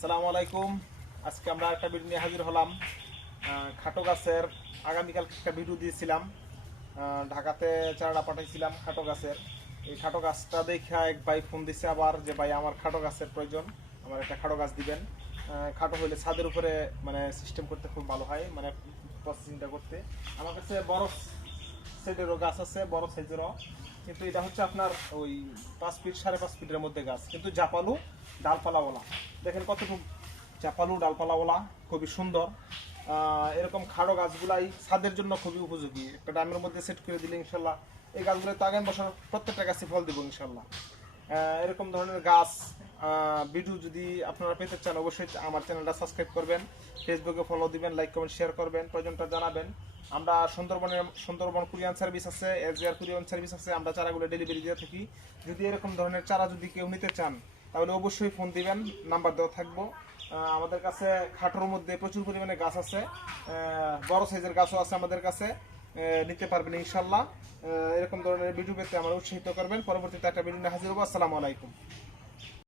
আসসালামু আলাইকুম। আজকে আমরা একটা ভিডিও নিয়ে হাজির হলাম। খাটো গাছের আগামীকাল একটা ভিডিও দিয়েছিলাম। ঢাকাতে চারাটা পাঠাইছিলাম খাটো গাছের। এই খাটো গাছটা দেখে এক ভাই ফোন দিছে আবার যে ভাই আমার খাটো গাছের প্রয়োজন, আমার একটা খাটো গাছ দিবেন। খাটো হলে ছাদের উপরে মানে সিস্টেম করতে খুব ভালো হয়, মানে প্রসেসিংটা করতে। আমার কাছে বড় সাইজেরও গাছ আছে, বড় সাইজেরও, কিন্তু এটা হচ্ছে আপনার ওই 5 ফিট 5.5 ফিটের মধ্যে গাছ, কিন্তু জাপালু ডালপালাওয়ালা। দেখেন কতটুকু জাপালু ডালপালাওয়ালা, খুবই সুন্দর। এরকম খাড়ো গাছগুলাই ছাদের জন্য খুবই উপযোগী। একটা ড্রামের মধ্যে সেট করে দিলে ইনশাল্লাহ এই গাছগুলো তো আগামী বছর প্রত্যেকটা গাছে ফল দিব ইনশাল্লাহ। এরকম ধরনের গাছ ভিডিও যদি আপনারা পেতে চান অবশ্যই আমার চ্যানেলটা সাবস্ক্রাইব করবেন, ফেসবুকে ফলো দিবেন, লাইক কমেন্ট শেয়ার করবেন, প্রয়োজনটা জানাবেন। আমরা সুন্দরবন কুরিয়ান সার্ভিস আছে, এসবিআর কুরিয়ান সার্ভিস আছে, আমরা চারাগুলো ডেলিভারি দিয়ে থাকি। যদি এরকম ধরনের চারা যদি কেউ নিতে চান তাহলে অবশ্যই ফোন দিবেন, নাম্বার দেওয়া থাকবো। আমাদের কাছে খাটোর মধ্যে প্রচুর পরিমাণে গাছ আছে, বড় সাইজের গাছও আছে আমাদের কাছে, নিতে পারবেন ইনশাল্লাহ। এরকম ধরনের ভিডিও পেতে আমার উৎসাহিত করবেন। পরবর্তীতে একটা ভিডিও নিয়ে হাজির হবো। আসসালামু আলাইকুম।